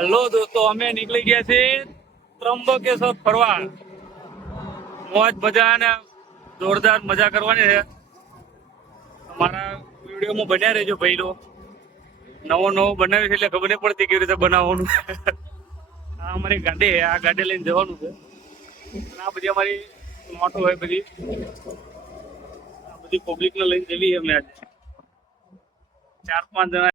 Hello દોસ્તો, અમે નીકળી ગયા છીએ ત્રંબકેશ્વર ફરવા. મોજ મજા અને જોરદાર મજા કરવાની છે. અમારા વિડીયોમાં બન્યા રહેજો ભાઈલો. નવો બનાવ્યો છે એટલે ખબર નહીં પડતી કેવી રીતે બનાવવાનું. આ અમારી ગાડી છે, આ ગાડી લઈને જવાનું છે. આ બધી અમારી મોટો હોય બધી પબ્લિક ને લઈને જવી અમે આજે 4-5 જણા.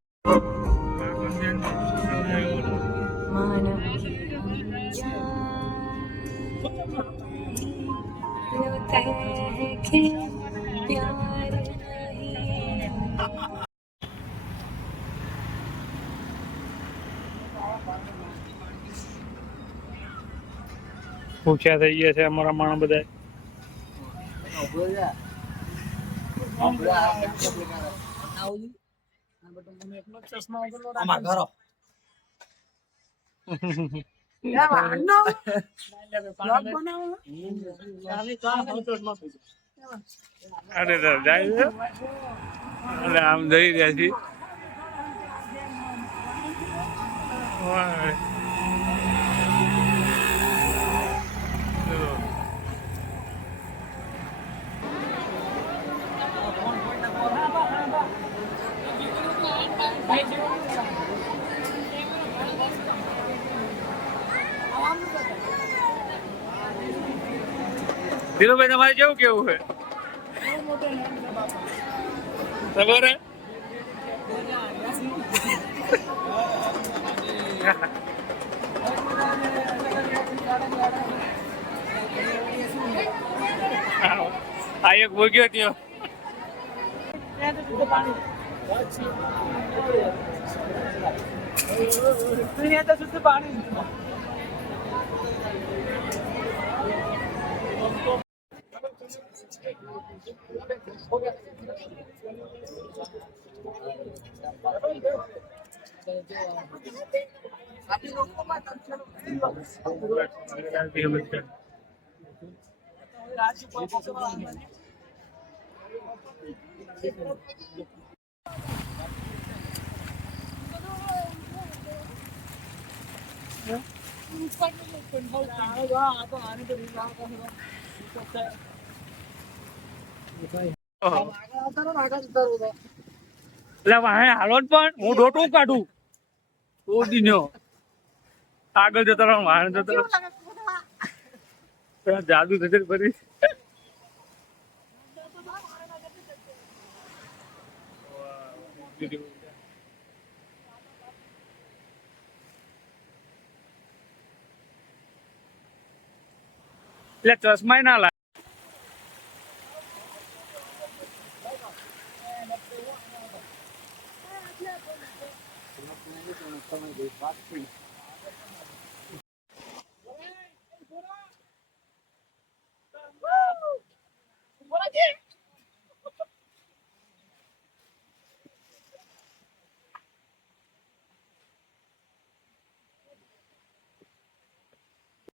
ભૂખ્યા થઈ ગયા છે અમારા માણસ બધા. અરે આમ જઈ રહ્યા છીએ. ધીરુભાઈ, તમારે કેવું કેવું છે ખબર હે? આ એક ભોગ્યો ત્યો. હાલો પણ હું ડોટું કાઢું આગળ જતા રહો. વાહન જતા જાદુ થશે ફરી. એટલે ચશ્મા ના લાગે.